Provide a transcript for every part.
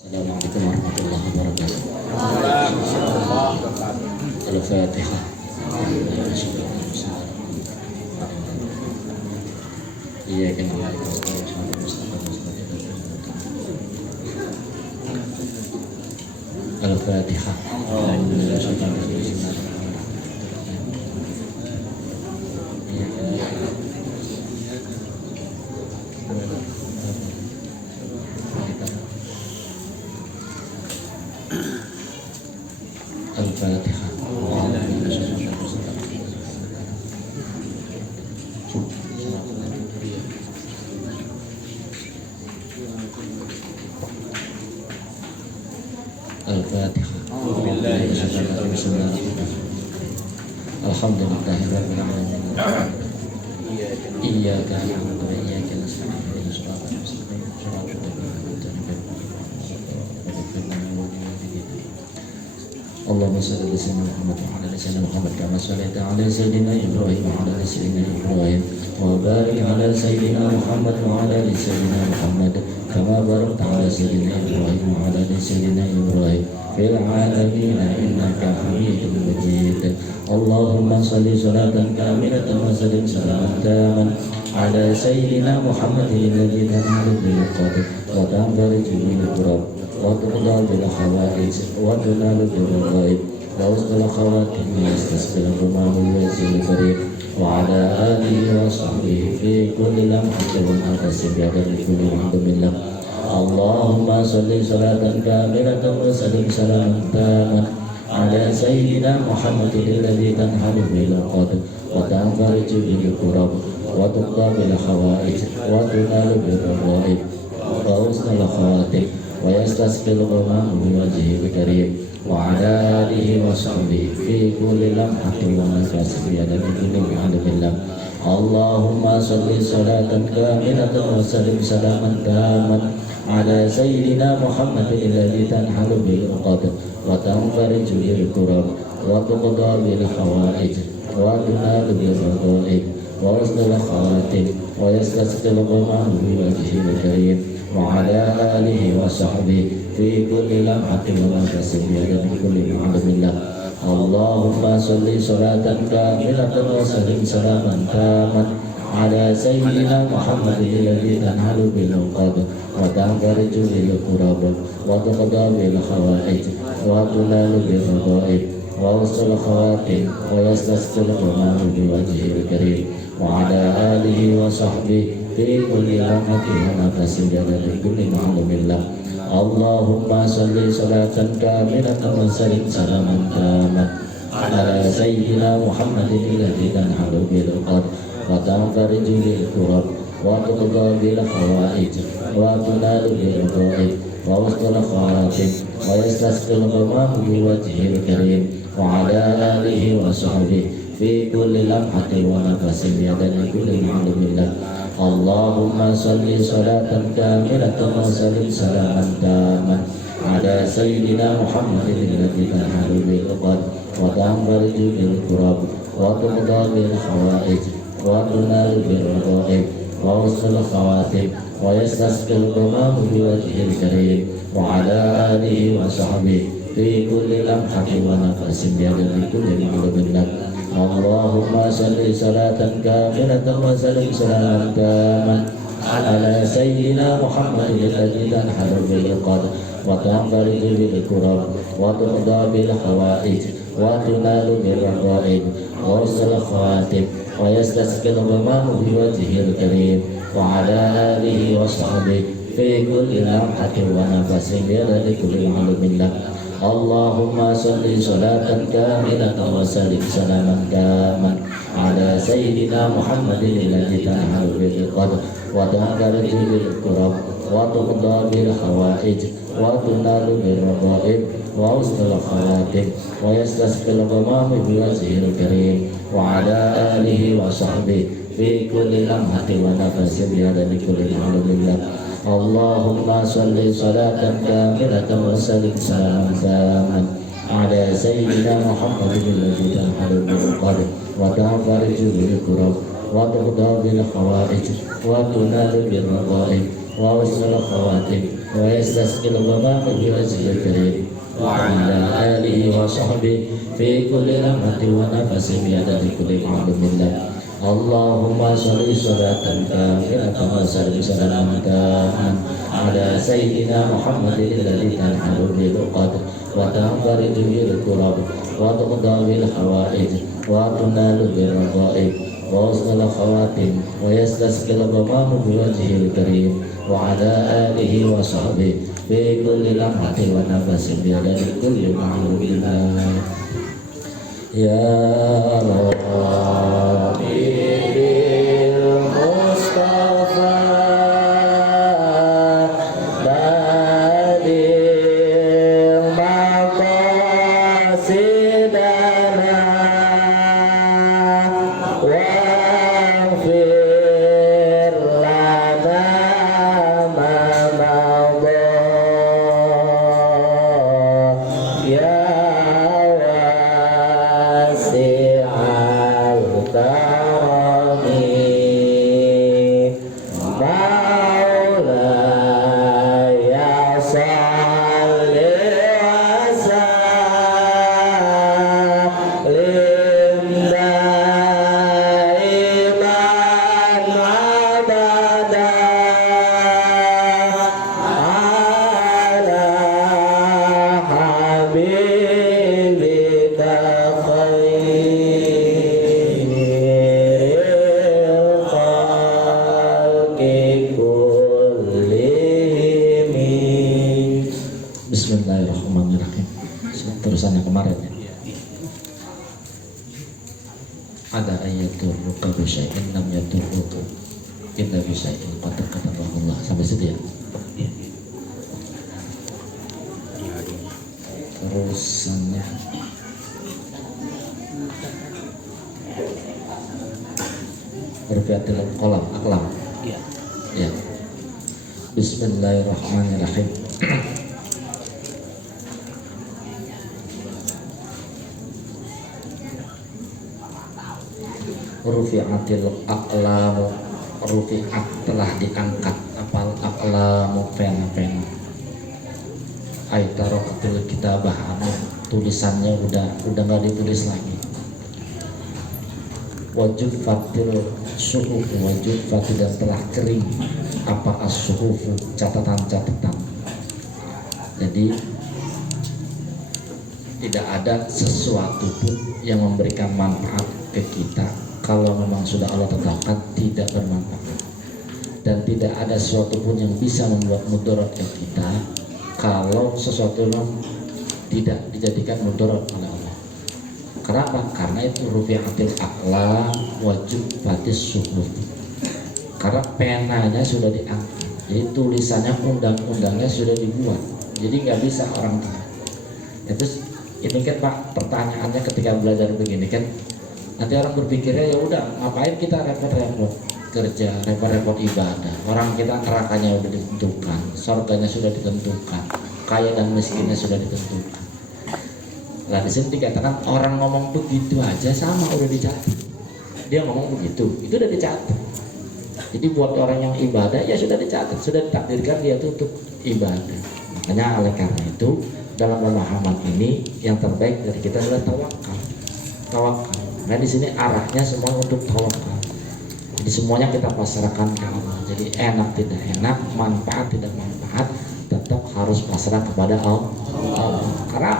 Assalamualaikum warahmatullahi wabarakatuh. Al-Fatihah. Iyyaka na'budu wa iyyaka nasta'in. Al-Fatihah. Al-Fatihah. Al-Fatihah. Alhamdulillahirabbil alamin. Iyyaka na'budu wa iyyaka nasta'in. Ihdinas siratal mustaqim. Allahumma shalli ala sayyidina Muhammad wa ala ali sayyidina Muhammad kama shallaita ala sayyidina Ibrahim wa ala ali sayyidina Ibrahim wa barik ala sayyidina Muhammad wa ala ali sayyidina Muhammad kama barakta ala sayyidina Ibrahim wa ala ali sayyidina Ibrahim fil alamin innaka Hamidum Majid. Allahumma shalli salatan kamilatan wa sallim salaman taman ala sayyidina Muhammadin alladhi tanhalu bil qadr wa tanfariju bil kurab wa tuqda bil khawaij wa tunalu bil ghaib wa usdal khawatim yastasbil rumahul wazil karim wa ala alihi wa sahbihi fi kulli lamhatin wa nafsin bi adadi kulli hamdulillah. Allahumma salli salatan kamilatan wa sallim salaman taman ala sayyidina Muhammadin alladhi tanhalu bil qadr wa tanfariju bil kurab wa tuqda bil khawaij wa tunalu bil ghaib wa usdal khawatim wa yastasqil ghamam bi wajhil karim wa ala alihi wa sahbihi fi kulli lamhatin wa nafsin bi adadi kulli hamdulillah. Allahumma salli salatan kamilatan wa sallim salaman taman ala sayyidina Muhammadin alladhi tanhalu bil qadr wa tanfariju bil kurab wa tuqda bil hawaij wa tunalu bil ghaib wa usdal khawatim wa yastasqil ghamam bi wajhil karim wa ala alihi wa sahbihi fi kulli lamhatin wa nafsin bi adadi kulli hamdulillah. Allahumma salli salatan kamilatan wa sallim salaman taman ala sayyidina Muhammadin alladhi tanhalu bil qadr wa tanfariju bil kurab wa tuqda bil hawaij wa tunalu bil ghaib wa usdal khawatim wa yastasqil ghamam bi wajhil karim wa ala alihi wa sahbihi fi kulli lamhatin wa nafsin bi adadi kulli hamdulillah. Allahumma salli salatan kamilatan wa sallim salaman taman ala sayyidina Muhammadin alladhi tanhalu bil qadr wa tanfariju bil kurab wa tuqda bil hawaij wa tunalu bil ghaib wa usdal khawatim wa yastasqil ghamam bi wajhil karim wa ala alihi wa sahbihi fi kulli lamhatin wa nafsin bi adadi kulli hamdulillah. Allahumma salli salatan kamilatan wa sallim salaman taman ala sayyidina Muhammadin alladhi tanhalu bil qadr wa tanfariju bil kurab wa tuqda bil hawaij wa tunalu bil ghaib wa usdal khawatim wa yastasqil ghamam bi wajhil karim wa ala alihi wa sahbihi fi kulli lamhatin wa nafsin bi adadi kulli hamdulillah. Allahumma salli salatan kamilatan wa sallim salaman taman ala sayyidina Muhammadin alladhi tanhalu bil qadr wa tanfariju bil kurab wa tuqda bil hawaij wa tunalu bil ghaib wa usdal khawatim wa yastasqil ghamam bi wajhil karim wa ala alihi wa sahbihi fi kulli lamhatin wa nafsin bi adadi kulli hamdulillah. Allahumma salli salatan kamilatan wa sallim salaman taman ala sayyidina Muhammadin alladhi tanhalu bil qadr wa tanfariju bil kurab wa tuqda bil hawaij wa tunalu bil ghaib wa usdal khawatim wa yastasqil ghamam bi wajhil karim wa ala alihi wa sahbihi fi kulli lamhatin wa nafsin bi adadi kulli hamdulillah. Allahumma salli salatan kamilatan wa sallim salaman taman ala sayyidina Muhammadin alladhi tanhalu bil qadr wa tanfariju bil kurab wa tuqda bil hawaij wa tunalu bil ghaib وحسن الخواتم ويستسقي الغمام بوجهه الكريم وعلى آله وصحبه في كل لمحة ونفس بعدد كل معلوم الله. اللهم صل صلاة كاملة وسلم سلاما تاما على سيدنا محمد الذي تنحل به العقد وتنفرج به الكرب وتقضى به الحوائج وتنال به الرغائب وحسن الخواتم ويستسقي الغمام بوجهه الكريم وعلى آله وصحبه في كل لمحة ونفس بعدد كل معلوم الله. يا ربي بالمصطفى بلغ مقاصدنا واغفر لنا ما مضى يا Bismillahirrahmanirrahim. Terusan yang kemarin ya. Ada ayatul ruka bisyai'in lam yadurruka illa bisyai'in qad katabahu Allah. Sampai situ ya. Terusannya berfiatil kolam aklam. Ya. Bismillahirrahmanirrahim. Rufi'atil aqlamu, rufi'at telah diangkat apal aqlamu pen aitarokatil kitabah, tulisannya udah nggak ditulis lagi. Wajud fatil suhuf, wajud fatil dan telah kering apa as-suhuf, catatan-catatan. Jadi tidak ada sesuatu pun yang memberikan manfaat ke kita kalau memang sudah Allah tetapkan tidak bermanfaat, dan tidak ada sesuatu pun yang bisa membuat mudarat ke kita kalau sesuatu yang tidak dijadikan mudarat oleh Allah. Kenapa? Karena itu rufi'atil aqlam wajib batis suhuf, karena penanya sudah diangkat, jadi tulisannya, undang-undangnya sudah dibuat, jadi nggak bisa orang tahu. Terus ini kan Pak, pertanyaannya ketika belajar begini kan, nanti orang berpikirnya ya udah ngapain kita repot-repot kerja, repot-repot ibadah. Orang kita nerakanya udah ditentukan, surganya sudah ditentukan, kaya dan miskinnya sudah ditentukan. Nah di sini dikatakan orang ngomong begitu aja sama udah dicatat. Dia ngomong begitu, itu udah dicatat. Jadi buat orang yang ibadah ya sudah dicatat, sudah ditakdirkan dia itu untuk ibadah. Makanya oleh karena itu dalam pemahaman ini yang terbaik dari kita adalah tawakal. Tawakal. Nah di sini arahnya semua untuk tawakal. Jadi semuanya kita pasrahkan ke Allah. Jadi enak tidak enak, manfaat tidak manfaat, tetap harus pasrah kepada Allah. Karena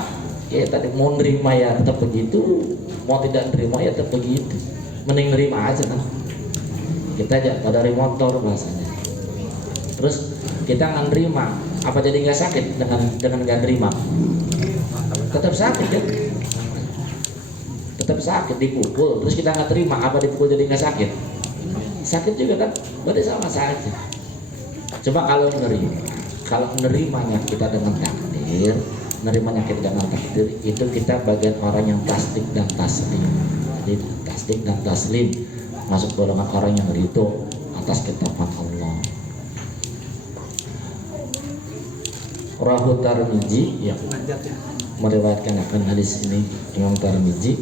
ya tadi mau nerima ya tetap begitu, mau tidak nerima ya tetap begitu. Mending nerima aja kan. Kita aja pada motor bahasanya. Terus kita nggak nerima, apa jadi nggak sakit dengan nggak nerima? Tetap sakit kan? Tetap sakit, dipukul. Terus kita nggak terima, apa dipukul jadi nggak sakit? Sakit juga kan? Berarti sama saja. Coba kalau nerimanya kita dengan takdir, nerimanya kita dengan takdir, itu kita bagian orang yang tasdik dan taslim. Jadi tasdik dan taslim masuk golongan orang yang ridho atas ketetapan Allah. Rahu Tirmidzi yang meriwayatkan akan hadis ini Imam Tirmidzi.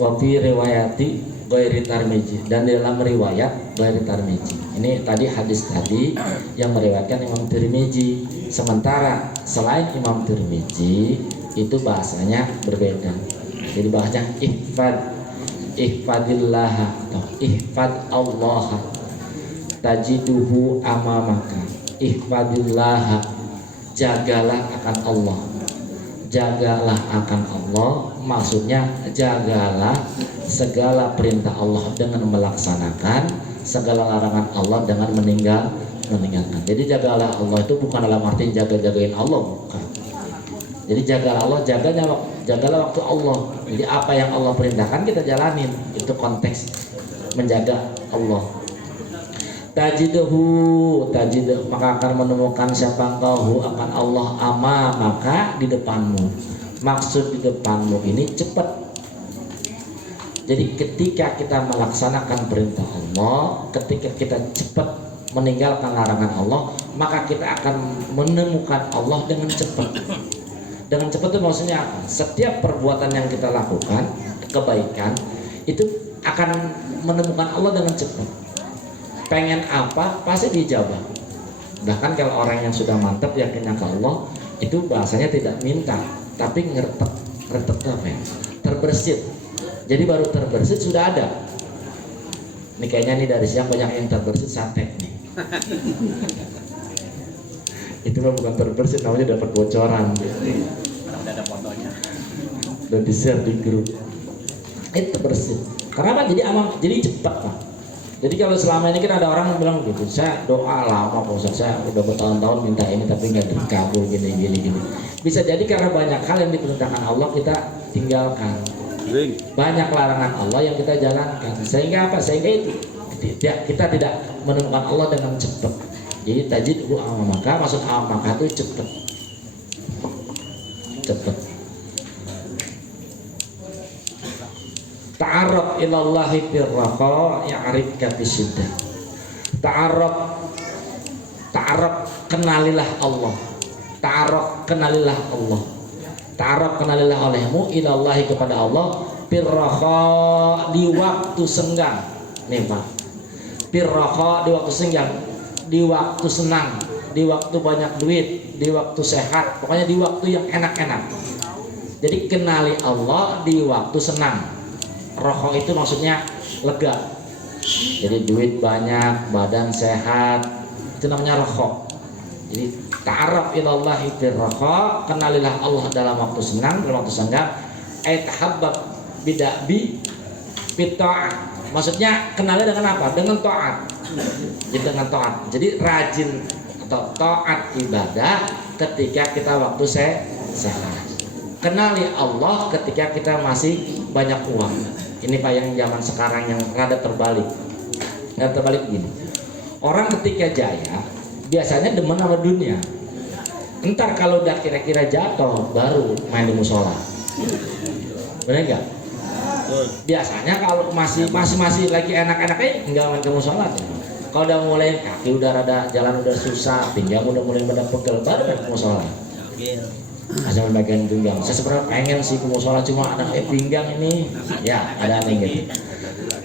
Wa fi riwayati ghairi Tirmizi, dan di dalam riwayat ghairi Tirmizi. Ini tadi hadis tadi yang meriwayatkan Imam Tirmizi. Sementara selain Imam Tirmizi itu bahasanya berbeda. Jadi bahasanya ihfadillah atau ihfad Allah tajiduhu amamaka. Ihfadillah, jagalah akan Allah. Jagalah akan Allah maksudnya jagalah segala perintah Allah dengan melaksanakan, segala larangan Allah dengan meninggalkan. Jadi jagalah Allah itu bukan dalam arti jaga-jagain Allah, bukan. Jadi jagalah Allah, jagalah waktu Allah. Jadi apa yang Allah perintahkan kita jalanin, itu konteks menjaga Allah. Tajiduhu, maka akan menemukan siapa engkau akan Allah maka di depanmu. Maksud di depanmu ini cepat. Jadi ketika kita melaksanakan perintah Allah, ketika kita cepat meninggalkan larangan Allah, maka kita akan menemukan Allah dengan cepat. Dengan cepat itu maksudnya setiap perbuatan yang kita lakukan, kebaikan, itu akan menemukan Allah dengan cepat. Pengen apa pasti dijawab. Bahkan kalau orang yang sudah mantap yakinnya ke Allah, itu bahasanya tidak minta, tapi ngertek apa ya? Terbersit. Jadi baru terbersit sudah ada. Ini kayaknya nih dari siang banyak yang terbersit sate nih. Itu mah bukan terbersit, namanya dapat bocoran. Udah ada fotonya. Dan di share di grup. Itu terbersit. Karena apa? Jadi cepat Pak. Jadi kalau selama ini kan ada orang yang bilang gitu, saya doa lama Pak Ustaz, saya udah bertahun-tahun minta ini tapi nggak dikabul gini. Bisa jadi karena banyak hal yang diperintahkan Allah kita tinggalkan, banyak larangan Allah yang kita jalankan, sehingga apa? Sehingga itu kita tidak menemukan Allah dengan cepat. Jadi tajidhu amamaka, maksud amamaka itu cepat. Ta'arraf ilallahi firraqa ya'rifka bisyiddah. Ta'arraf kenalilah Allah. Ta'arraf kenalilah Allah. Ta'arraf kenalilah olehmu ilallahi kepada Allah firraqa di waktu senggang. Nih Pak. Firraqa di waktu senggang, di waktu senang, di waktu banyak duit, di waktu sehat, pokoknya di waktu yang enak-enak. Jadi kenali Allah di waktu senang. Roho itu maksudnya lega. Jadi duit banyak, badan sehat, itu namanya roho. Jadi ta'arraf ilallahi firraqa, kenalilah Allah dalam waktu senang, dalam waktu senggang. Tahabbab bidabi bitta'at. Maksudnya kenali dengan apa? Dengan taat. Jadi dengan taat. Jadi rajin atau taat ibadah ketika kita waktu sehat. Kenali Allah ketika kita masih banyak uang. Ini Pak yang zaman sekarang yang rada terbalik. Rada terbalik gini. Orang ketika jaya biasanya demen sama dunia. Entar kalau udah kira-kira jatuh baru main di musola. Benar enggak? Biasanya kalau masih lagi enak-enaknya enggak main ke musola. Kalau udah mulai kaki udah rada jalan udah susah, pinggang udah mulai pada pegel baru main ke musola. Asal bagian pinggang. Saya sebenarnya pengen sih ke musola cuma ada pinggang ini. Ya, ada aneh gitu.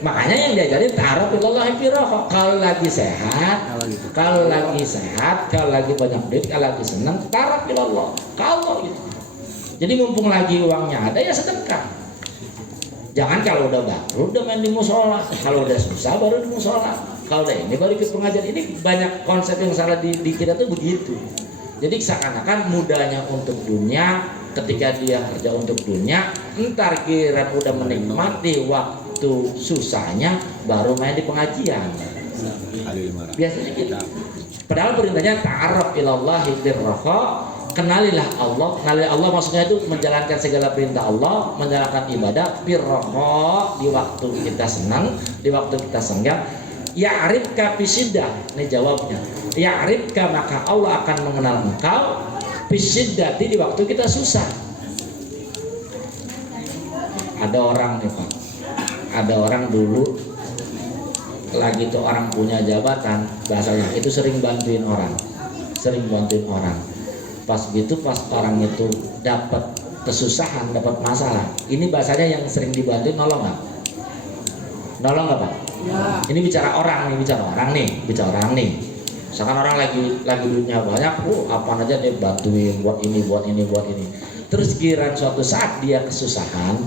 Makanya yang diajarin ta'arraf ilallahi firraqa. Kalau lagi sehat, kalau lagi banyak duit, kalau lagi senang, ta'arraf ilallah. Kalau gitu. Jadi mumpung lagi uangnya ada ya sedekah. Jangan kalau udah baru udah main di musola. Kalau udah susah baru di musola. Kalau udah ini baru ikut pengajian. Ini banyak konsep yang salah di kita tuh begitu. Jadi seakan-akan mudahnya untuk dunia, ketika dia kerja untuk dunia, entar kira udah menikmati waktu susahnya baru main di pengajian. Biasanya gitu. Padahal perintahnya ta'arraf ilallahi firraqa, kenalilah Allah. Kenalilah Allah maksudnya itu menjalankan segala perintah Allah, menjalankan ibadah firraqa di waktu kita senang, di waktu kita senggang. Ya'rifka bisyiddah, ini jawabnya. Ya'rifka maka Allah akan mengenal engkau bisyiddati di waktu kita susah. Ada orang nih Pak, ada orang dulu lagi tuh orang punya jabatan, bahasanya itu sering bantuin orang. Pas gitu pas orang itu dapat kesusahan, dapat masalah, ini bahasanya yang sering dibantu nolong nggak? Nolong nggak Pak? Ya. Ini bicara orang nih. Misalkan orang lagi duitnya banyak, apa aja dia bantuin buat ini. Terus kira suatu saat dia kesusahan,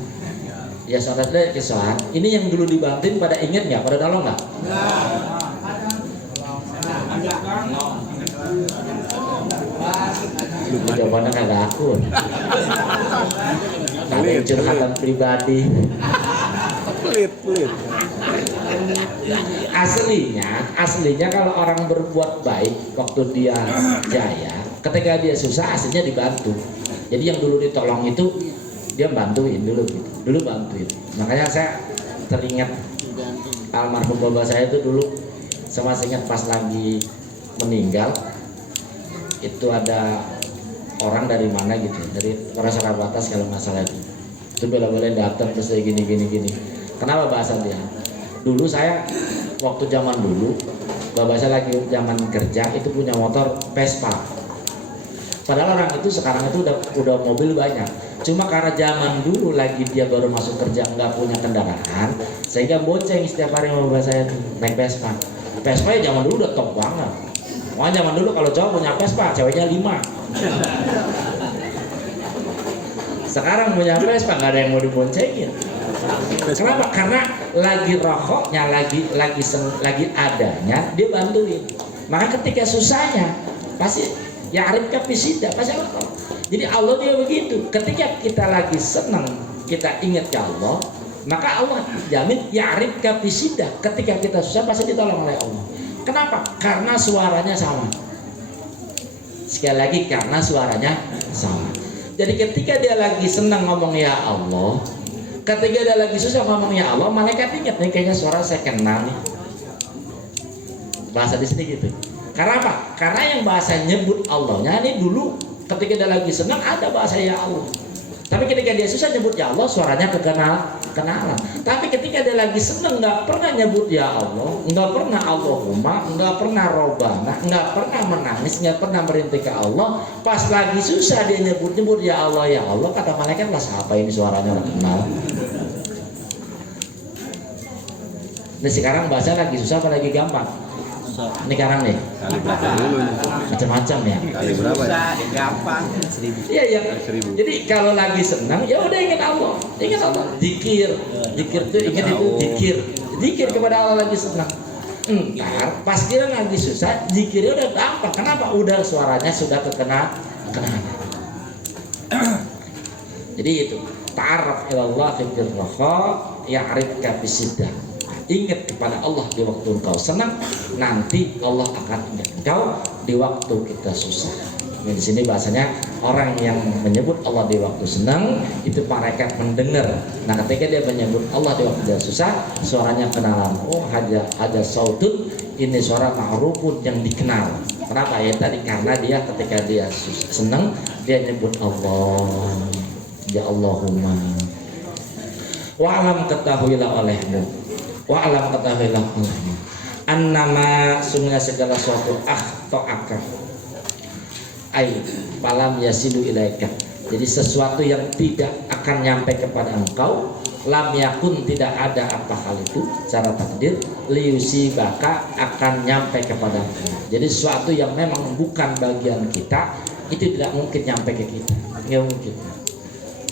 ya saat dia kesusahan, ini yang dulu dibantuin pada inget nggak? Pada nolong nggak? Jawabannya kagak akun. Ada yang curhatan pribadi. Pelit. Aslinya kalau orang berbuat baik waktu dia jaya, ketika dia susah aslinya dibantu. Jadi yang dulu ditolong itu dia bantuin dulu gitu. Makanya saya teringat almarhum bapak saya itu dulu, saya masih ingat pas lagi meninggal itu ada orang dari mana gitu, dari Polres Batas kalau nggak salah itu bela-belain datang terus kayak gini. Kenapa bahasa dia? Dulu saya waktu zaman dulu, bapak saya lagi zaman kerja itu punya motor Vespa. Padahal orang itu sekarang itu udah mobil banyak. Cuma karena zaman dulu lagi dia baru masuk kerja nggak punya kendaraan, sehingga bonceng setiap hari sama bapak saya naik Vespa. Vespa ya zaman dulu udah top banget. Wah zaman dulu kalau cowok punya Vespa, ceweknya 5. Sekarang punya Vespa nggak ada yang mau diboncengin. Kenapa? Karena lagi rokoknya, lagi adanya dia bantuin. Maka ketika susahnya pasti ya arif kapisida pasti Allah. Jadi Allah dia begitu. Ketika kita lagi senang, kita ingat ke Allah, maka Allah jamin ya arif kapisida. Ketika kita susah pasti ditolong oleh Allah. Kenapa? Karena suaranya sama. Sekali lagi karena suaranya sama. Jadi ketika dia lagi senang ngomong ya Allah, ketika dia lagi susah ngomong ya Allah, malaikat ingat nih kayaknya suara saya kenal nih. Bahasa di sini gitu. Karena apa? Karena yang bahasa nyebut Allahnya ini dulu ketika dia lagi senang ada bahasa ya Allah. Tapi ketika dia susah nyebut ya Allah, suaranya kenalan. Tapi ketika dia lagi senang nggak pernah nyebut ya Allah, nggak pernah Allahumma, nggak pernah Robbana, nggak pernah menangis, nggak pernah merintih ke Allah. Pas lagi susah dia nyebut ya Allah, kata malaikat lah siapa ini suaranya kenal. Nah sekarang bahasa lagi susah apa lagi gampang? Ini sekarang nih. Kali berapa dulu nih? Macam-macam ya. Kali berapa ya? Gampang. Iya ya. 1000. Jadi kalau lagi senang ya udah ingat Allah, zikir tuh ingat itu zikir kepada Allah lagi senang. Ntar pas kira lagi susah zikirnya udah gampang. Kenapa? Udah suaranya sudah kekenal. Jadi itu ta'arraf ilallah fil raha ya'rifka bisiddah. Ingat kepada Allah di waktu engkau senang, nanti Allah akan ingat engkau di waktu kita susah. Nah, di sini bahasanya orang yang menyebut Allah di waktu senang itu malaikat mendengar. Nah, ketika dia menyebut Allah di waktu dia susah, suaranya kenalan. Oh, ada sautun, ini suara ma'rufun yang dikenal. Kenapa ya tadi? Karena dia ketika dia senang dia nyebut Allah, ya Allahumma. Wa alam ketahuilah olehmu. Wa alam ketahuilah olehmu. Annama sungguhnya segala sesuatu akhto'aka ay falam yasilu ilaika. Jadi sesuatu yang tidak akan nyampe kepada engkau, lam yakun tidak ada apa hal itu secara takdir, liusibaka akan nyampe kepada engkau. Jadi sesuatu yang memang bukan bagian kita itu tidak mungkin nyampe ke kita, nggak mungkin.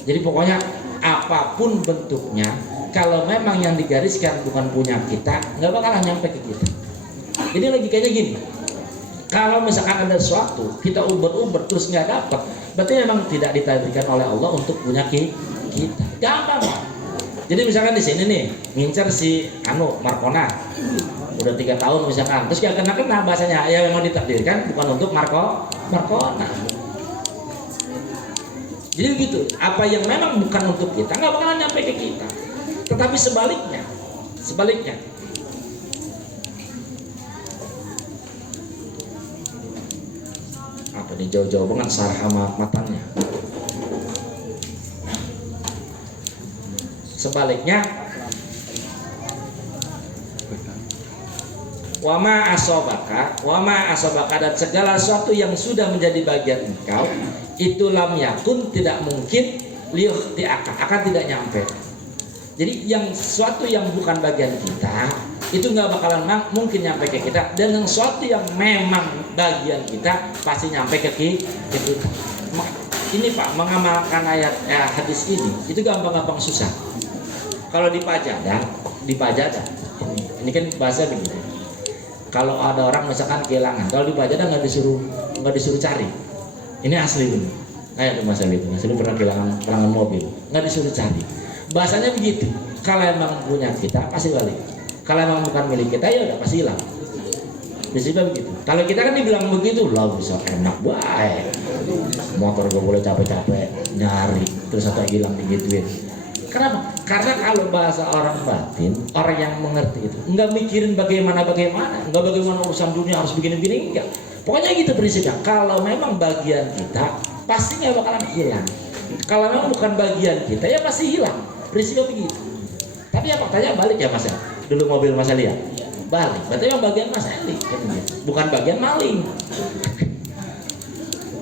Jadi pokoknya apapun bentuknya, kalau memang yang digariskan bukan punya kita, nggak bakalan nyampe ke kita. Jadi logikanya gini, kalau misalkan ada sesuatu kita uber terus nggak dapat, berarti memang tidak ditakdirkan oleh Allah untuk punya kita. Gampang. Jadi misalkan di sini nih ngincer si Markona udah 3 tahun misalkan, terus gak kena bahasanya, ya memang ditakdirkan bukan untuk Markona. Jadi begitu, apa yang memang bukan untuk kita nggak bakalan nyampe ke kita. Tetapi sebaliknya apa nih jauh-jauh banget sarhama matanya. Sebaliknya wama asobaka dan segala sesuatu yang sudah menjadi bagian engkau itu lam yakun tidak mungkin akan tidak nyampe. Jadi yang sesuatu yang bukan bagian kita itu nggak bakalan mungkin nyampe ke kita, dan yang sesuatu yang memang bagian kita pasti nyampe ke kita. Ini Pak, mengamalkan ayat hadis ini itu gampang-gampang susah. Kalau di Pajadah, ini kan bahasa begini. Kalau ada orang misalkan kehilangan, kalau di Pajadah nggak disuruh cari. Ini asli ini. Kayak masalah itu, Mas pernah kehilangan mobil, nggak disuruh cari. Bahasanya begitu. Kalau emang punya kita pasti balik. Kalau emang bukan milik kita ya udah pasti hilang. Prinsipnya begitu. Kalau kita kan dibilang begitu, lah bisa enak baik. Motor gue boleh capek-capek nyari, terus atau hilang digituin. Kenapa? Karena kalau bahasa orang batin, orang yang mengerti itu nggak mikirin bagaimana, nggak bagaimana urusan dunia harus begini-begini, enggak. Pokoknya gitu prinsipnya. Kalau memang bagian kita, pasti nggak bakalan hilang. Kalau memang bukan bagian kita, ya pasti hilang. Prinsipnya begitu. Tapi ya faktanya balik ya Mas ya. Dulu mobil Mas lihat balik. Berarti yang bagian Mas Eli, bukan bagian maling.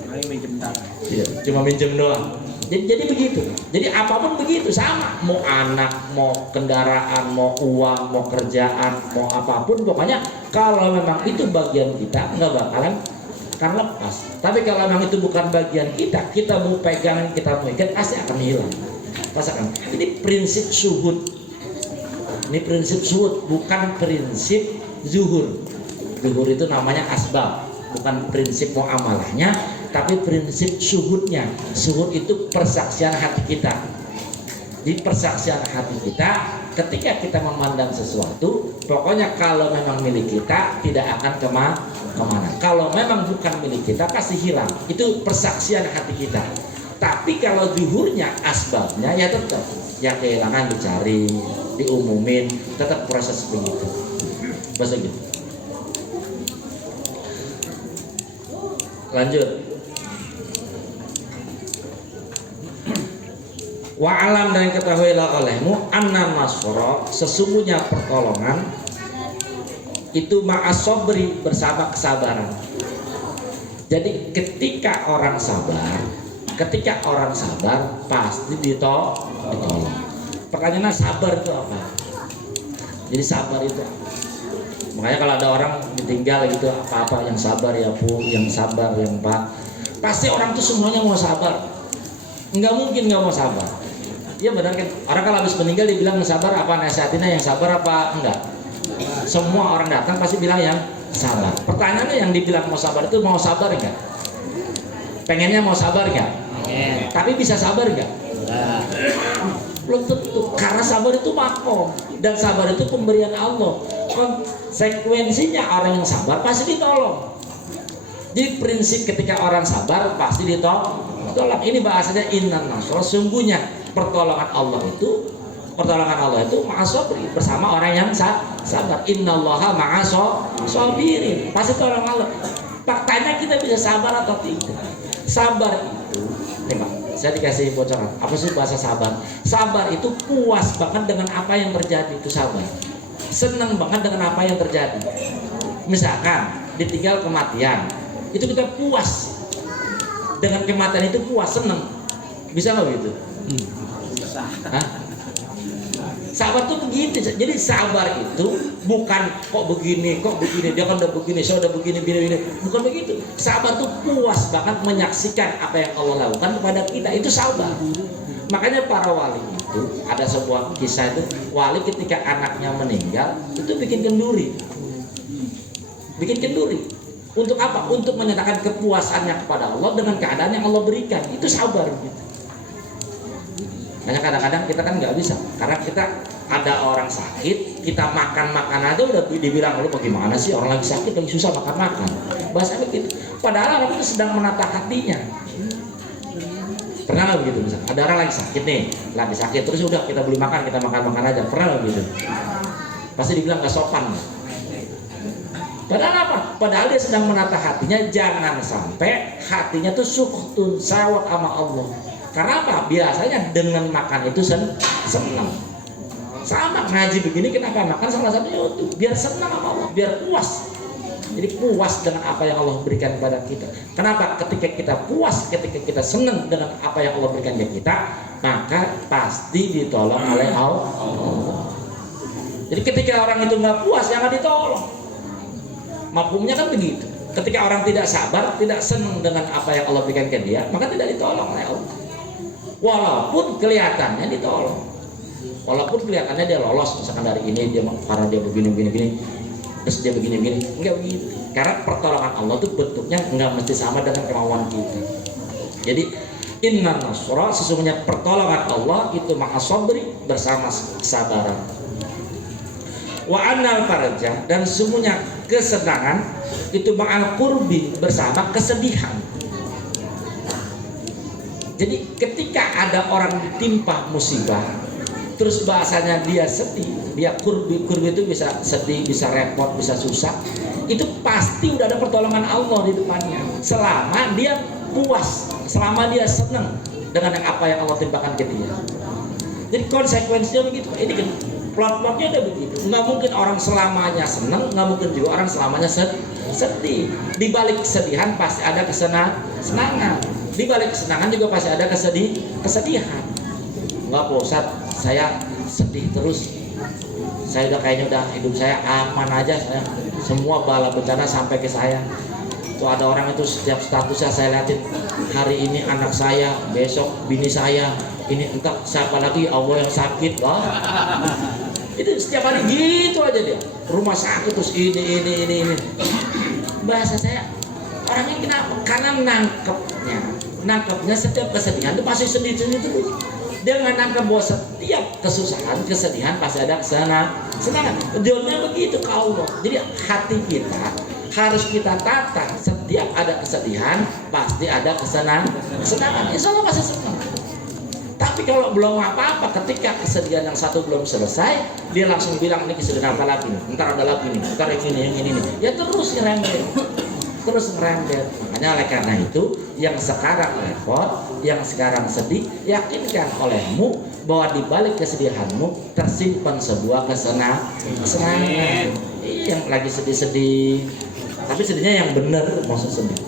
Maling minjem tanah. Iya, cuma minjem doang. Jadi begitu. Jadi apapun begitu sama. Mau anak, mau kendaraan, mau uang, mau kerjaan, mau apapun, pokoknya kalau memang itu bagian kita nggak bakalan akan lepas. Tapi kalau memang itu bukan bagian kita mau pegangan, kita mau ikat, pasti akan hilang. Rasakan. Ini prinsip suhud. Ini prinsip suhud, bukan prinsip zuhur. Zuhur itu namanya asbab, bukan prinsip muamalahnya, tapi prinsip suhudnya. Suhud itu persaksian hati kita. Di persaksian hati kita, ketika kita memandang sesuatu, pokoknya kalau memang milik kita tidak akan kemana. Kalau memang bukan milik kita pasti hilang. Itu persaksian hati kita. Tapi kalau zuhurnya, asbabnya ya tetap, ya kehilangan dicari, diumumin, tetap proses begitu. Bahasa gitu. Lanjut. Wa alam, dan ketahuilah olehmu anna nasra, sesungguhnya pertolongan itu ma'asobri, bersama kesabaran. Jadi ketika orang sabar pasti ditolong. Pertanyaannya sabar itu apa? Jadi sabar itu apa? Makanya kalau ada orang ditinggal gitu, apa-apa yang sabar ya Bu, yang sabar yang Pak, pasti orang tuh semuanya mau sabar. Nggak mungkin nggak mau sabar. Iya benar kan? Orang kalau habis meninggal dibilang sabar, apa nasihatinnya yang sabar apa enggak? Semua orang datang pasti bilang yang sabar. Pertanyaannya yang dibilang mau sabar itu mau sabar enggak? Pengennya mau sabar enggak? Tapi bisa sabar enggak? Belum tentu. Karena sabar itu makom, dan sabar itu pemberian Allah. Konsekuensinya orang yang sabar pasti ditolong. Jadi prinsip ketika orang sabar pasti ditolong. Ini bahasanya innan nasra, sungguhnya pertolongan Allah itu ma'asobri, bersama orang yang sabar. Innallaha ma'asobirin, pasti tolong Allah. Faktanya kita bisa sabar atau tidak. Sabar itu, nih Pak, saya dikasih bocoran. Apa sih bahasa sabar? Sabar itu puas banget dengan apa yang terjadi, itu sabar. Senang banget dengan apa yang terjadi. Misalkan ditinggal kematian, itu kita puas dengan kematian, itu puas, senang. Bisa nggak begitu? Bisa. Sabar tuh begitu. Jadi sabar itu bukan kok begini, dia kan udah begini, saya udah begini, bukan begitu. Sabar tuh puas banget menyaksikan apa yang Allah lakukan kepada kita, itu sabar. Makanya para wali itu ada sebuah kisah itu, wali ketika anaknya meninggal itu bikin kenduri. Untuk apa? Untuk menyatakan kepuasannya kepada Allah dengan keadaan yang Allah berikan. Itu sabar gitu. Hanya kadang-kadang kita kan nggak bisa, karena kita ada orang sakit, kita makan aja udah dibilang, lu bagaimana sih, orang lagi sakit lagi susah makan. Bahasa begitu. Padahal orang itu sedang menata hatinya. Pernah nggak begitu? Misalnya ada orang lagi sakit terus udah kita beli makan, kita makan aja. Pernah nggak begitu? Pasti dibilang nggak sopan. Padahal apa? Padahal dia sedang menata hatinya, jangan sampai hatinya tuh suhtun sawat sama Allah. Karena apa? Biasanya dengan makan itu senang. Sama ngaji begini, kenapa makan salah satunya itu biar senang sama Allah, biar puas. Jadi puas dengan apa yang Allah berikan kepada kita. Kenapa? Ketika kita puas, ketika kita senang dengan apa yang Allah berikan kepada kita, maka pasti ditolong oleh Allah. Jadi ketika orang itu nggak puas, jangan ditolong. Mafhumnya kan begitu. Ketika orang tidak sabar, tidak senang dengan apa yang Allah berikan ke dia, maka tidak ditolong oleh Allah. Walaupun kelihatannya ditolong, walaupun kelihatannya dia lolos, misalkan dari ini dia karena dia begini, terus dia begini, enggak begitu. Karena pertolongan Allah itu bentuknya enggak mesti sama dengan kemauan kita. Jadi inna nasra, sesungguhnya pertolongan Allah itu maha sabri, bersama kesabaran. Wa annal farja, dan sesungguhnya kesenangan itu ma'al qurbi, bersama kesedihan. Jadi ketika ada orang ditimpa musibah, terus bahasanya dia sedih, dia kurbi itu bisa sedih, bisa repot, bisa susah, itu pasti udah ada pertolongan Allah di depannya. Selama dia puas, selama dia senang dengan apa yang Allah timpakan ke dia. Jadi konsekuensinya begitu. Ini kan plot-plotnya udah begitu. Nggak mungkin orang selamanya senang, nggak mungkin juga orang selamanya sedih. Di balik kesedihan pasti ada kesenangan. Di balik kesenangan juga pasti ada kesedihan. Nggak Pak Ustadz, saya sedih terus. Saya udah kayaknya udah hidup saya aman aja, saya semua bala bencana sampai ke saya. Tuh ada orang itu setiap statusnya saya liatin, hari ini anak saya, besok bini saya, ini entah siapa lagi, Allah yang sakit lah. Itu setiap hari gitu aja dia. Rumah sakit terus ini. Bahasa saya, orangnya kenapa? Karena nangkepnya setiap kesedihan itu pasti sedih terus. Dia nggak nangkep bahwa setiap kesusahan, kesedihan pasti ada kesenangan. Dealnya begitu ke Allah. Jadi hati kita harus kita tata. Setiap ada kesedihan pasti ada kesenangan. Insya Allah pasti senang. Tapi kalau belum apa-apa, ketika kesedihan yang satu belum selesai, dia langsung bilang ini kesedihan apa lagi nih? Ntar ada lagi nih, ntar yang ini. Ya terus ngerembet. Makanya oleh karena itu, yang sekarang repot, yang sekarang sedih, yakinkan olehmu bahwa di balik kesedihanmu tersimpan sebuah kesenangan. Yang lagi sedih-sedih, tapi sedihnya yang benar, maksud sedih.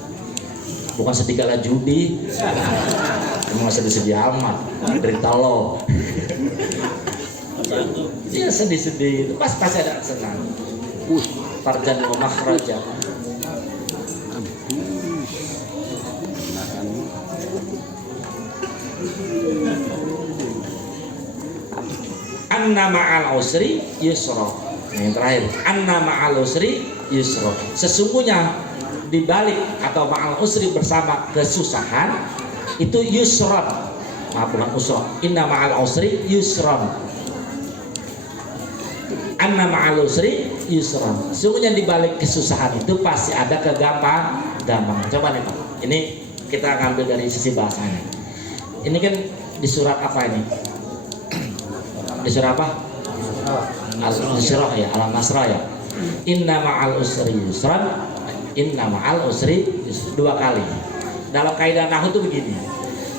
Bukan sedih kala judi, emang sedih-sedih amat, derita lo. Dia sedih-sedih itu pasti ada kesenangan. Farjan wa makhraja. Anna ma'al usri yusra. Yang terakhir, anna ma'al usri yusra. Sesungguhnya di balik atau ma'al usri bersama kesusahan itu yusron. Bukan usra. Inna ma'al usri yusron. Anna ma'al usri yusron. Sesungguhnya di balik kesusahan itu pasti ada kegampangan. Coba nih Pak. Ini kita ngambil dari sisi bahasanya. Ini kan di surat apa ini? Di surat apa? Al-Nasrah ya, Al-Nasrah ya. Inna ma'al usri yusran. Inna ma'al usri dua kali. Dalam kaidah nahwu itu begini.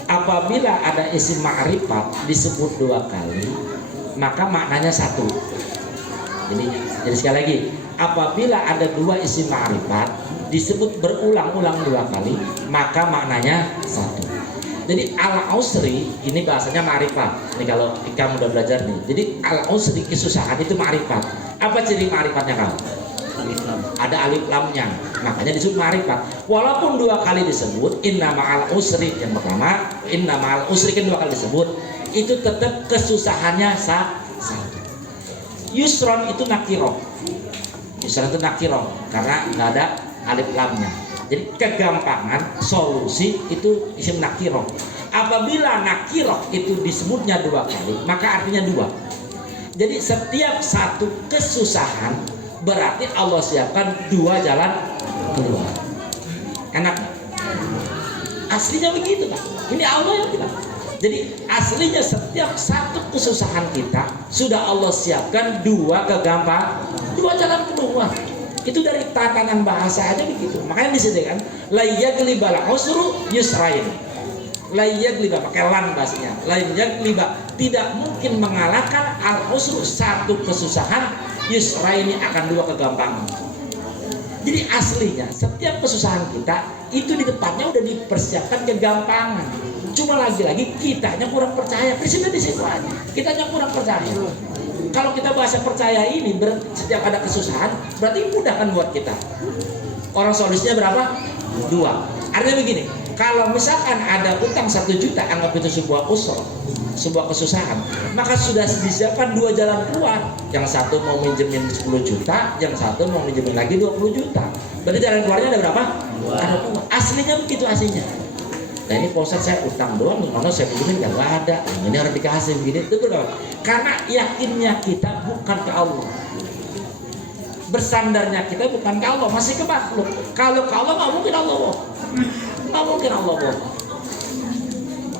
Apabila ada isim ma'rifat disebut dua kali, maka maknanya satu. Jadi sekali lagi, apabila ada dua isim ma'rifat disebut berulang-ulang dua kali, maka maknanya satu. Jadi al-usri ini bahasanya ma'rifat. Ini kalau kamu udah belajar nih. Jadi al-usri kesusahan itu ma'rifat. Apa ciri ma'rifatnya kamu? Ada alif lamnya. Makanya disebut ma'rifat. Walaupun dua kali disebut inna ma'al usri yang pertama, inna ma'al usri kan dua kali disebut, itu tetap kesusahannya satu. Yusron itu nakiroh. Yusron itu nakiroh karena nggak ada alif lamnya. Jadi kegampangan solusi itu isim nakiroh. Apabila nakiroh itu disebutnya dua kali, maka artinya dua. Jadi setiap satu kesusahan berarti Allah siapkan dua jalan keluar. Enak? Aslinya begitu Pak. Ini Allah yang bilang. Jadi aslinya setiap satu kesusahan kita sudah Allah siapkan dua kegampangan, dua jalan keluar. Itu dari tatanan bahasa aja begitu. Makanya disediakan la yaglibal usru yusrain. La yagliba pakai lan bahasanya. La yagliba tidak mungkin mengalahkan al usru satu kesusahan yusraini akan dua kegampangan. Jadi aslinya setiap kesusahan kita itu di depannya udah dipersiapkan kegampangan. Cuma lagi-lagi kitanya kurang percaya. Di situ aja. Kitanya kurang percaya. Kalau kita bahasa percaya ini, setiap ada kesusahan, berarti mudah kan buat kita. Orang solusinya berapa? 2. Artinya begini, kalau misalkan ada utang 1 juta, anggap itu sebuah usra, sebuah kesusahan, maka sudah disiapkan 2 jalan keluar. Yang satu mau minjemin 10 juta, yang satu mau minjemin lagi 20 juta. Berarti jalan keluarnya ada berapa? Ada 2. Aslinya begitu aslinya. Nah ini Pak Ustadz saya utang doang, mana saya pinjemin nggak ada. Ini harus dikasih begini. Itu berapa? Karena yakinnya kita bukan ke Allah. Bersandarnya kita bukan ke Allah, masih ke makhluk. Kalau ke Allah nggak mungkin Allah bohong. Nggak mungkin Allah bohong.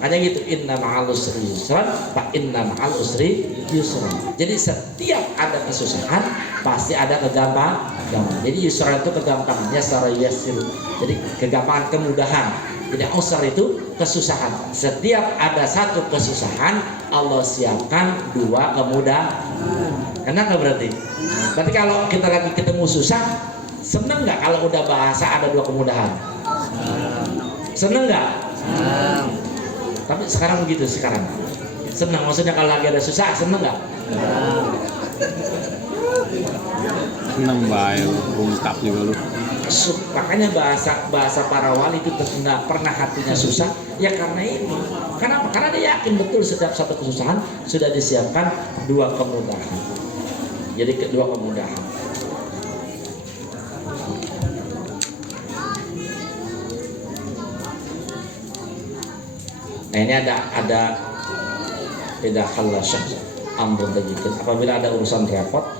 Makanya gitu, inna ma'al usri yusran, fa inna ma'al usri yusran. Jadi setiap ada kesusahan pasti ada kegampang. Jadi yusran itu kegampangannya secara yasir. Jadi kegampangan, kemudahan. Jadi usr itu kesusahan. Setiap ada satu kesusahan, Allah siapkan 2 kemudahan. Kenapa berarti? Berarti kalau kita lagi ketemu susah, seneng nggak kalau udah bahasa ada 2 kemudahan? Seneng nggak? Tapi sekarang begitu sekarang. Seneng, maksudnya kalau lagi ada susah, seneng nggak? Seneng bae, ungkap juga lu. Makanya bahasa para wali itu nggak pernah hatinya susah, ya karena ini. Kenapa? Karena dia yakin betul setiap satu kesusahan sudah disiapkan 2 kemudahan. Jadi 2 kemudahan. Nah ini ada tidak halal syahs amrun tajikin. Apabila ada urusan repot,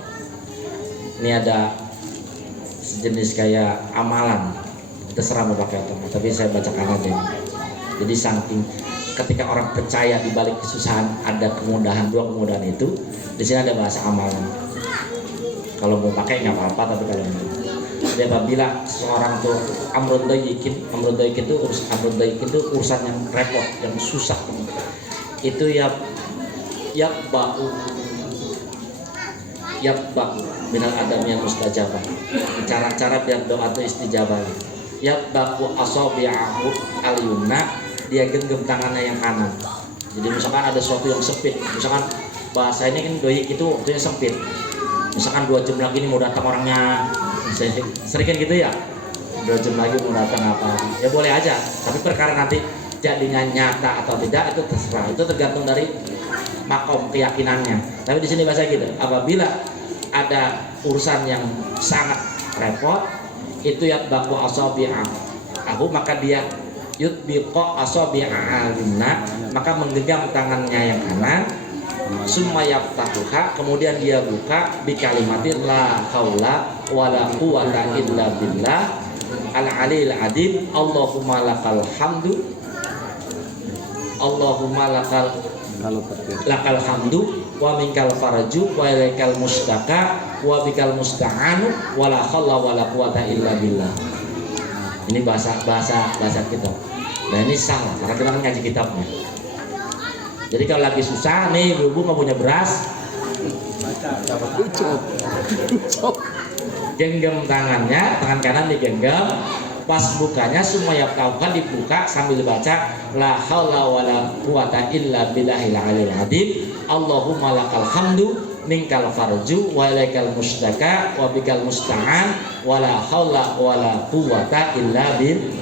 ini ada sejenis kayak amalan, terserah mau pakai atau enggak, tapi saya bacakan aja. Jadi saking ketika orang percaya di balik kesusahan ada kemudahan, 2 kemudahan itu, di sini ada bahasa amalan. Kalau mau pakai nggak apa-apa, tapi kalau enggak. Jadi apabila seorang tuh amrun dayikin itu urusan yang repot, yang susah, itu ya bau minal adam yang mustajabah. Cara-cara biar doa itu istijabah. Ya baku asabi'ahu al-yumna, dia genggam tangannya yang kanan. Jadi misalkan ada sesuatu yang sempit, misalkan bahasa ini kan doyik itu waktunya sempit. Misalkan 2 jam lagi ini mau datang orangnya, sering kan gitu ya. 2 jam lagi mau datang apa? Ya boleh aja. Tapi perkara nanti jadinya nyata atau tidak itu terserah. Itu tergantung dari makom keyakinannya. Tapi di sini bahasa gitu. Apabila ada urusan yang sangat repot, itu ya baku asabi'ahu, maka dia yutbiqa asabi'alimna, maka menggenggam tangannya yang kanan, summa yaftahuha, kemudian dia buka bi kalimatin la haula wala quwata illa billah al-aliyil adzim, Allahumma lakal hamdu, Allahumma lakal hamdu wa minkal faraju wa ilaikal mustaka wa bikal musta'anu wala haula wala quwata illa billah. Ini bahasa kita. Nah ini salah karena kita kan ngaji kitabnya. Jadi kalau lagi susah nih, ibu nggak punya beras, genggam tangannya, tangan kanan digenggam, pas bukanya semua yang kan dibuka sambil baca la haula wala quwata illa billahil aliyil adzim, Allahumma lakal hamdu minkal farju wa ilaikal mustaka wa bikal musta'an wala haula wala quwata illa billah.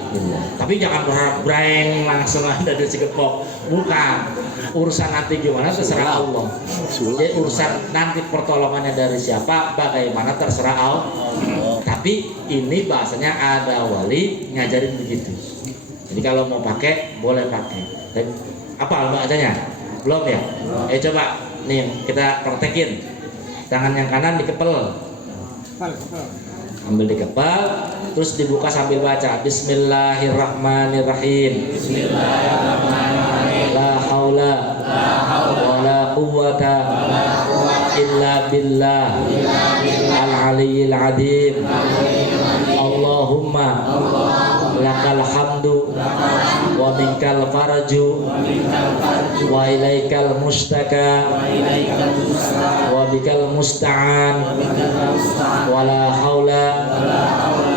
Tapi jangan berharap breng langsung ada di cikepok, bukan. Urusan nanti gimana terserah Allah. Jadi urusan nanti pertolongannya dari siapa, bagaimana terserah Allah. Tapi ini bahasanya ada wali ngajarin begitu. Jadi kalau mau pakai boleh pakai. Dan apa bacanya? Belum ya? Coba nih kita praktekin. Tangan yang kanan dikepel. Ambil dikepel, terus dibuka sambil baca Bismillahirrahmanirrahim. La haula wala quwwata illa billah al-aliyyil adzim. Allahumma lakal hamdu wa minkal faraju wa ilaikal mustaka wa bikal musta'an wala haula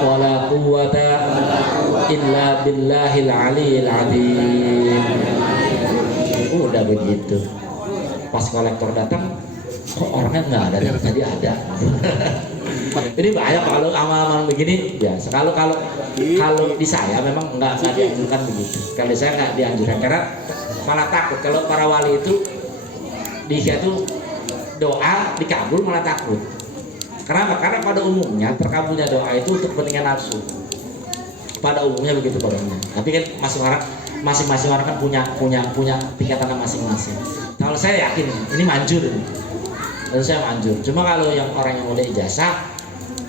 wala quwwata illa billahil aliyyil adzim. udah begitu. Pas kolektor datang, kok orangnya nggak ada, tadi ada. Jadi bahaya kalau amal-amal begini biasa. Kalau di saya memang nggak dianjurkan begitu. Kalau saya nggak dianjurkan karena malah takut kalau para wali itu dia tuh doa dikabul malah takut. Kenapa? Karena pada umumnya terkabulnya doa itu untuk kepentingan nafsu. Pada umumnya begitu padanya. Tapi kan masing-masing orang kan punya tingkatan masing-masing. Kalau saya yakin ini manjur. Dan saya manjur. Cuma kalau yang orang yang udah ijazah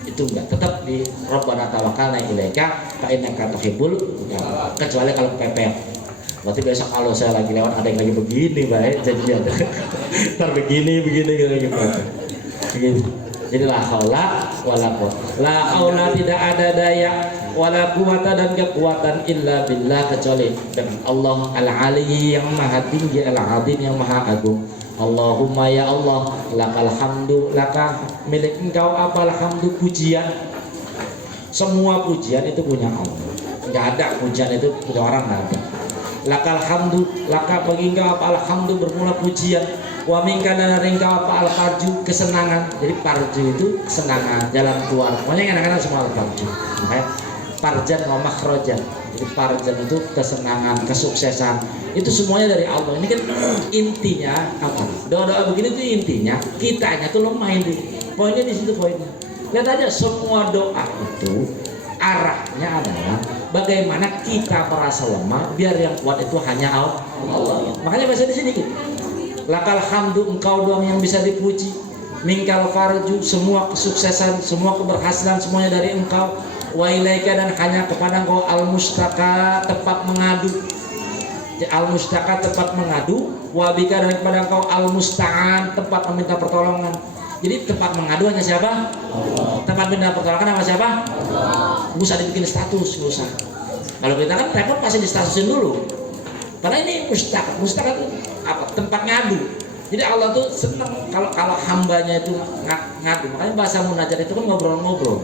itu enggak, tetap di Rabbana tawakkalna ilaika fa innaka tuhibbul, kecuali kalau pepet. Berarti besok kalau saya lagi lewat ada yang lagi begini baik jadi ada ntar begini gitu. Jadi la haula wala quwwata. La haula tidak ada daya wala quwwata dan kekuatan illa billah kecuali dengan Allah al-Ali yang maha tinggi, al-azim yang maha agung. Allahumma ya Allah, lakal hamdu, laka milik engkau apa alhamdu, pujian. Semua pujian itu punya Allah. Enggak ada pujian itu punya orang, enggak ada. Lakal hamdu, laka bagi engkau apa alhamdu bermula pujian. Wa minka dan dari engkau apa al-farju, kesenangan. Jadi farju itu kesenangan, jalan keluar. Pokoknya enak-enak semua al-farju. Farjan wa makhrajan. Jadi farjan itu kesenangan, kesuksesan. Itu semuanya dari Allah. Ini kan intinya apa? Doa-doa begini tuh intinya kitanya tuh lemah ini. Poinnya di situ poinnya. Lihat aja semua doa itu arahnya adalah bagaimana kita merasa lemah biar yang kuat itu hanya Allah. Makanya bahasa di sini gitu. Lakal hamdu, engkau doang yang bisa dipuji. Minkal farju, semua kesuksesan, semua keberhasilan semuanya dari engkau. Wa ilaika dan hanya kepada engkau al-mustaka, tempat mengadu. Al-mustaka tempat mengadu, wabika dan kepada engkau al-musta'an, tempat meminta pertolongan. Jadi tempat mengadu hanya siapa? Allah. Tempat meminta pertolongan sama siapa? Allah. Nggak usah dibikin status, nggak usah. Kalau kita kan telepon pasti distatusin dulu. Karena ini mustaka itu apa? Tempat ngadu. Jadi Allah tuh senang kalau hambanya itu ngadu. Makanya bahasa munajat itu kan ngobrol-ngobrol.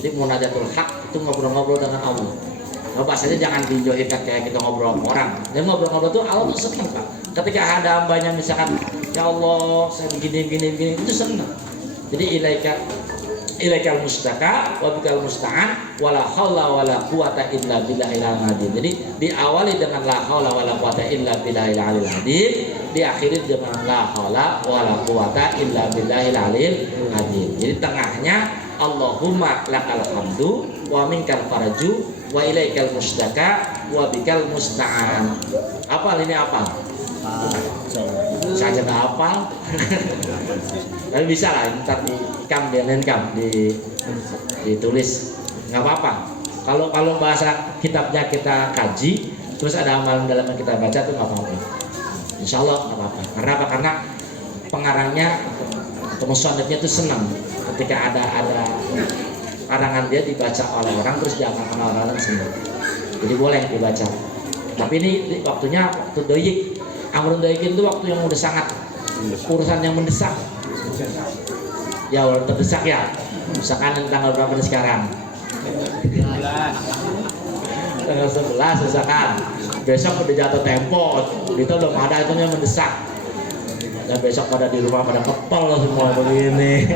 Jadi munajatul haq itu ngobrol-ngobrol dengan Allah. Nah, bahasanya jangan dijohirkan kayak kita ngobrol sama orang. Dia ngobrol-ngobrol tuh Allah tuh senang Pak. Ketika ada hambanya misalkan, ya Allah saya begini itu senang. Jadi ilaikal mustaka wa bikal musta'an wala haula wala quwata illa billahil azim. Jadi diawali dengan la haula wala quwata illa billahil azim, diakhiri dengan la haula wala quwata illa billahil azim. Jadi tengahnya Allahumma lakal hamdu wa minkal faraju wa ilaikal mustaka wa bikal musta'an. Apa ini apa? Saya nggak hafal. Tapi bisa lah, ntar ditulis nggak apa-apa. Kalau bahasa kitabnya kita kaji, terus ada amalan dalam yang kita baca tuh nggak apa-apa. Insya Allah nggak apa-apa. Karena apa? Karena pengarangnya atau musannifnya itu senang ketika ada karangan dia dibaca oleh orang terus diamalkan orang senang. Jadi boleh dibaca. Tapi ini waktunya waktu doyik. Amrun doyikin itu waktu yang udah sangat urusan yang mendesak. Ya udah terdesak ya. Misalkan tanggal berapa nih sekarang? Tanggal 11 misalkan. Besok udah jatuh tempo. Itu belum ada itu yang mendesak. Dan besok pada di rumah pada kepel semua begini.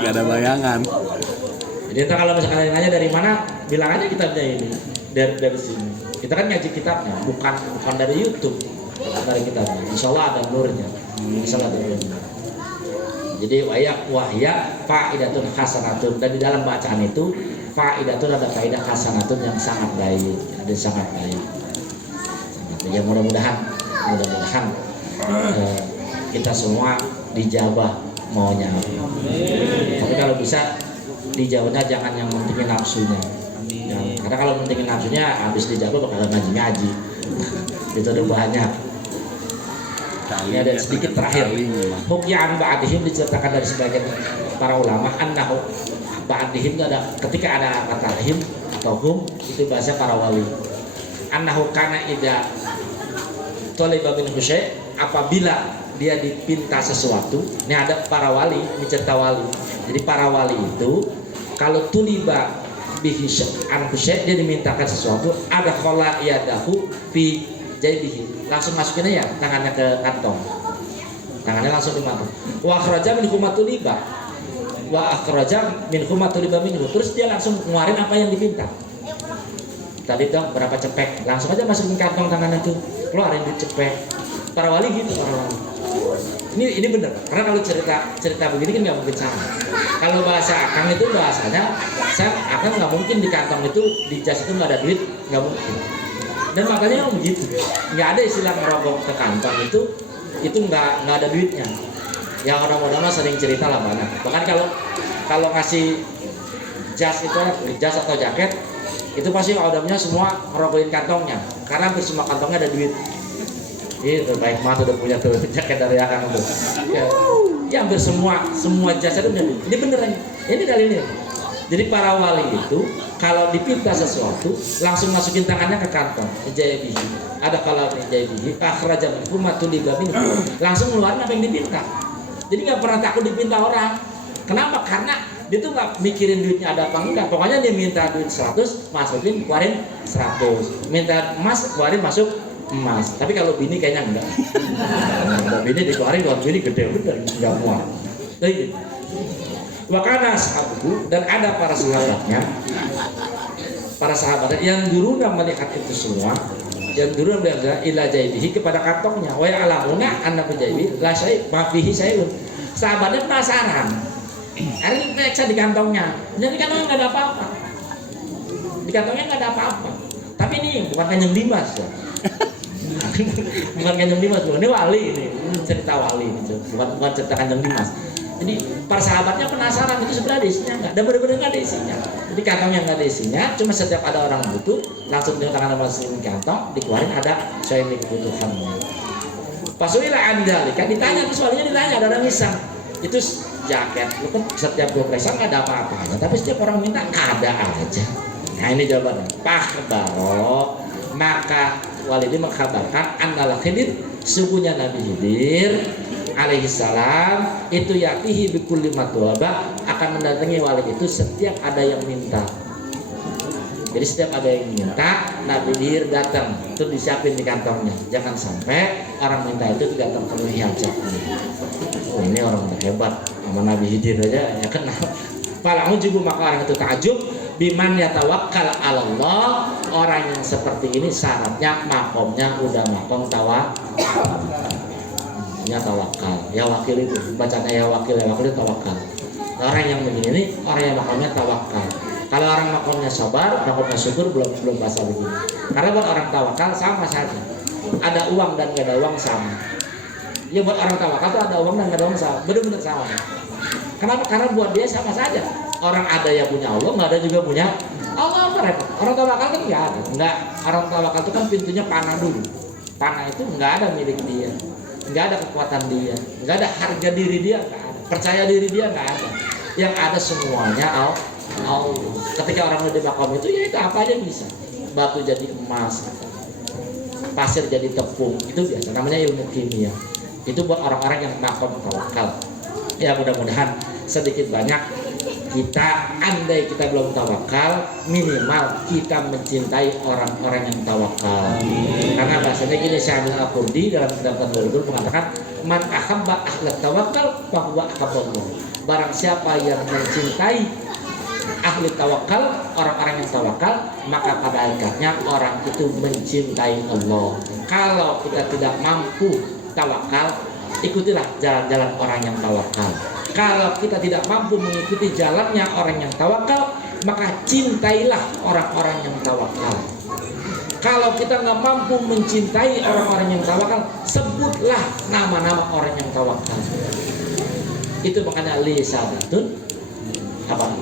Gak ada bayangan. Jadi kalau misalkan nanya dari mana, bilang aja kitabnya ini dari sini. Kita kan ngaji kitabnya, bukan dari YouTube, dari kitabnya. Insya Allah ada nurnya. Insya Allah ada nurnya. Jadi wahya faidatun hasanatun, dan di dalam bacaan itu faidatun ada faidah hasanatun yang sangat baik, ada sangat baik. Ya mudah-mudahan kita semua dijabah maunya. Tapi kalau bisa dijauhnya jangan yang mentingin nafsunya. Karena kalau mentingin nafsunya habis dijabah bakal ngaji itu udah banyak. Ini ada sedikit terakhir. Hukyaan ba'dihim diceritakan dari sebagian para ulama annahu ba'dihim itu ada ketika ada kata him atau hum itu bahasa para wali. Annahu kana idza taliba min husyai, apabila dia dipinta sesuatu. Ini ada para wali, ini cerita wali. Jadi para wali itu kalau tuliba bihi an husyai, dia dimintakan sesuatu, ada khala yadahu fi jaibihi, langsung masukin aja tangannya ke kantong, tangannya langsung dimakan. Wa akhraja min humatuliba, wa akhraja min humatuliba minhu, terus dia langsung ngeluarin apa yang diminta. Tadi dong berapa cepek, langsung aja masukin kantong tangannya tuh, keluarin di cepek. Para wali gitu, para wali. Ini bener, karena kalau cerita begini kan nggak mungkin salah. Kalau bahasa akang itu bahasanya, akang nggak mungkin di kantong itu, di jas itu nggak ada duit, nggak mungkin. Dan makanya memang begitu, nggak ada istilah ngerokok ke kantong itu nggak ada duitnya. Ya orang-orang sering cerita lah banyak. Bahkan kalau ngasih jas itu, jas atau jaket, itu pasti odamnya semua ngerokokin kantongnya, karena hampir semua kantongnya ada duit. Itu baik mah udah punya tuh jaket dari akang tuh. Ya hampir semua jas itu punya duit. Ini beneran, ini dalilnya. Jadi para wali itu kalau dipinta sesuatu langsung masukin tangannya ke kantong. Jaibihi. Ada kalau jaibihi akhraja min humatuliba minhu, langsung ngeluarin apa yang dipinta. Jadi nggak pernah takut dipinta orang. Kenapa? Karena dia tuh nggak mikirin duitnya ada apa enggak. Pokoknya dia minta duit 100, masukin keluarin 100. Minta emas, keluarin masuk emas. Tapi kalau bini kayaknya enggak. Kalau bini dikeluarin, kalau bini gede bener enggak muat. Jadi wakana sahabu, dan ada para sahabatnya yang dulu melihat itu semua, yang dulu melihat ila jaibihi kepada kantongnya, wa alamuna anna jaibi la syai ma fihi syai'un. Sahabatnya penasaran. Hari ini periksa di kantongnya. Jadi kantongnya nggak ada apa-apa. Di kantongnya nggak ada apa-apa. Tapi ini bukan Kanjeng Dimas ya. Bukan Kanjeng Dimas, bukan. Ini wali ini cerita wali ini, bukan cerita Kanjeng Dimas. Jadi para sahabatnya penasaran itu sebenarnya isinya nggak, dan benar-benar nggak ada isinya. Jadi kantongnya nggak ada isinya, cuma setiap ada orang butuh langsung dengan tangan masukin kantong, dikeluarin ada sesuai kebutuhannya. Pasuila andalika ditanya, terus walinya ditanya, ada orang misal itu jaket, lu kan setiap gue periksa nggak ada apa-apanya, tapi setiap orang minta ada aja. Nah ini jawabannya. Pakhbaro, maka wali ini mengkabarkan annal Khidir, sungguhnya Nabi Khidir alaihissalam itu yatihi bikulli matwaba, akan mendatangi wali itu setiap ada yang minta. Jadi setiap ada yang minta, Nabi Khidir datang, itu disiapin di kantongnya. Jangan sampai orang minta itu tidak terpenuhi hajatnya. Oh ini orang hebat, sama Nabi Khidir aja ya kenal. Falahu juga, maka orang itu takjub biman yatawakkal ala Allah, orang yang seperti ini syaratnya makomnya udah makom tawakal. Ya wakil itu bacanya ya wakil itu tawakal. Orang yang begini ini orang yang makomnya tawakal. Kalau orang makomnya sabar, makomnya syukur, belum bahasa begini. Karena buat orang tawakal sama saja. Ada uang dan gak ada uang sama. Ya buat orang tawakal tuh ada uang dan gak ada uang sama, benar-benar sama. Kenapa? Karena buat dia sama saja. Orang ada yang punya Allah, nggak ada juga punya Allah, apa repot? Orang tawakal kan nggak ada. Nggak, orang tawakal itu kan pintunya panah dulu. Panah itu nggak ada milik dia, nggak ada kekuatan dia, nggak ada harga diri dia, nggak ada. Percaya diri dia nggak ada. Yang ada semuanya Allah. Ketika orang udah di makom itu, ya itu apa aja bisa. Batu jadi emas, pasir jadi tepung, itu biasa. Namanya ilmu kimia. Itu buat orang-orang yang makom tawakal. Ya mudah-mudahan sedikit banyak kita, andai kita belum tawakal, minimal kita mencintai orang-orang yang tawakal. Karena bahasanya gini, Syekh Al-Qurdi dalam kitab Tadbirul mengatakan, man ahabba ahlat tawakal fahuwa ahabballah. Barang siapa yang mencintai ahli tawakal, orang-orang yang tawakal, maka pada hakikatnya orang itu mencintai Allah. Kalau kita tidak mampu tawakal, ikutilah jalan-jalan orang yang tawakal. Kalau kita tidak mampu mengikuti jalannya orang yang tawakal, maka cintailah orang-orang yang tawakal. Kalau kita nggak mampu mencintai orang-orang yang tawakal, sebutlah nama-nama orang yang tawakal. Itu makanya lisanatun apa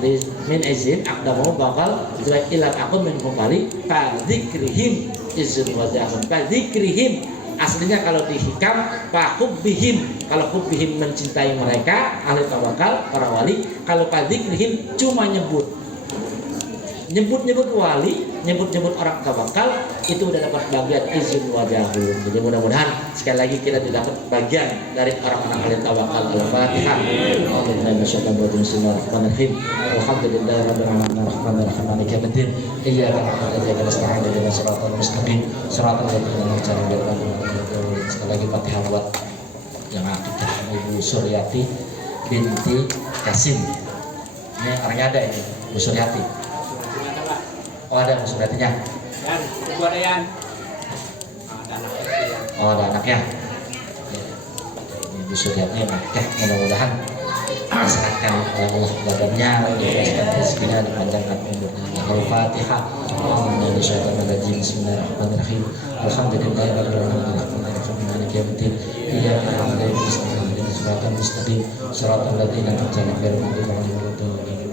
min izin aqdamu bakal ilan akun min kembali fadikrihim izin wajahun fadikrihim. Aslinya kalau dihikam fahubbihim, kalau hubbihim mencintai mereka ahli tawakal, para wali. Kalau fadikrihim cuma nyebut wali, nyebut orang tawakal, itu udah dapat bagian izin wajahum. Jadi mudah-mudahan sekali lagi kita dapat bagian dari orang-orang alim tawakal. Al-Fatihah. Bismillahirrahmanirrahim. Alhamdulillahirabbil alamin arrahmanirrahim maliki yaumiddin. Iyyaka na'budu wa iyyaka nasta'in ihdinas siratal mustaqim siratal ladzina an'amta 'alaihim. Sekali lagi Fatihah buat yang akikah Ibu Suryati binti Kasim. Ini orangnya ada ini, Bu Suryati. Oh ada Bu Suryatinya. Dan ibu ada yang Oh ada anaknya. Ini Bu Suryati anaknya. Mudah-mudahan diserahkan oleh Allah badannya, diberikan rezekinya, dipanjangkan umurnya. Al-Fatihah. Bismillahirrahmanirrahim. Alhamdulillahirabbil alamin arrahmanirrahim maliki yaumiddin. Iyyaka na'budu wa iyyaka nasta'in ihdinas siratal mustaqim siratal ladzina an'amta 'alaihim ghairil maghdubi 'alaihim waladdallin.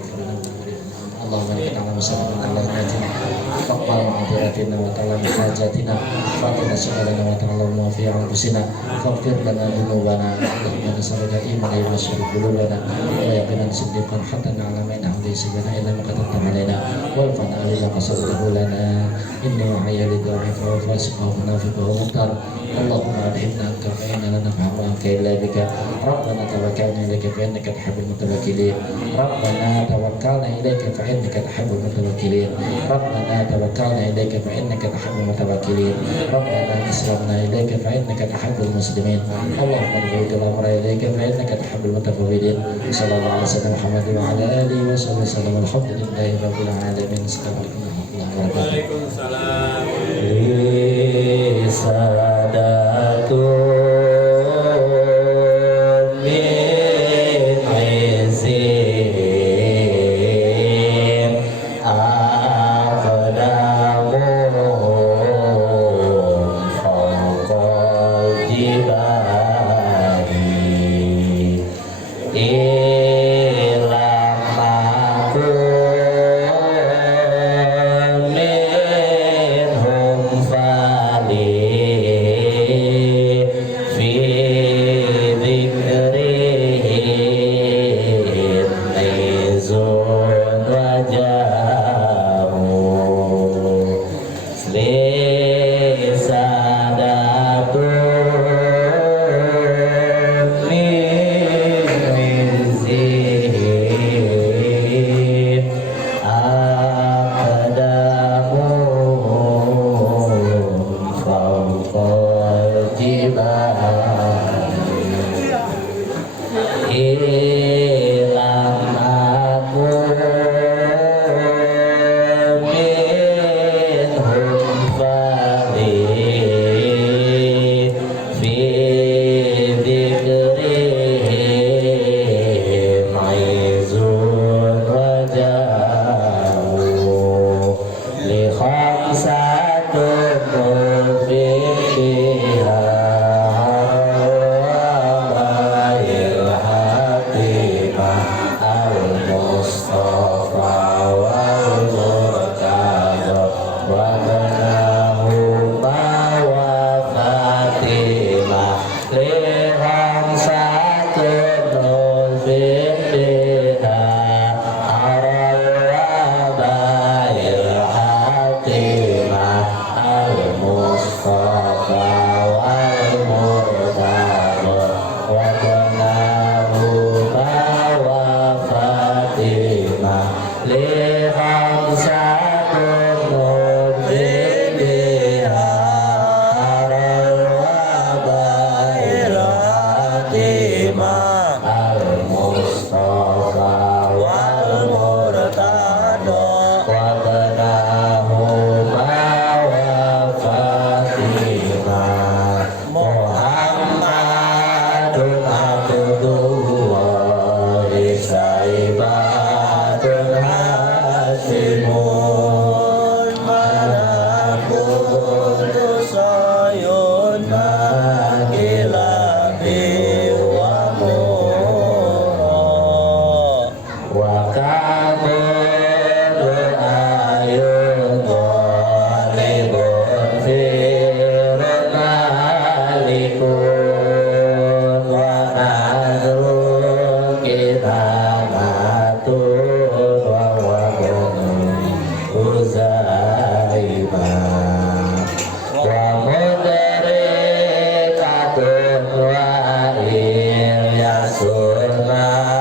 Allahumma laka na'budu wa sallallahu ala nabiyyina taqabbal ma'diratina wa ta'ala hajatina fatina su'alana wa ta'ala wa fi anfusina faghfir lana dhunubana Allahumma nas'aluka imanan yushriku qulubana wa yaqinan siddiqan hatta na'lama anna laysa lana illa ma katabta 'alaina wal fana lima qasadtahu lana inni wa ayyali dha'ifa wa fasiqa wa munafiqa wa muhtar Allahumma adhibna anka fa inna lana naf'alu anka illa bika Rabbana tawakkalna ilayka fa innaka tuhibbul mutawakkilin Rabbana tawakkalna ilayka fa innaka tuhibbul mutawakkilin Rabbana tawakkalna ilayka fa innaka tuhibbul mutawakkilin Rabbana aslamna ilayka fa innaka tuhibbul muslimin Allahumma ighfir lana ilayka fa innaka tuhibbul mutafawwidin sallallahu alaihi wasallam Muhammad wa ala alihi wa sallam alhamdulillahi rabbil alamin. Assalamualaikum warahmatullahi wabarakatuh. Waalaikumsalam. Sadatun min izin aqdamun fawqal jibali ilam makun minhum fali fi dhikrihim izun wajahu lisadatun min rizihim aqdamun fawqal jibali ilam akun minhum fali fi dhikrihim izun wajahu li khamsatun fiha wa ilhati berat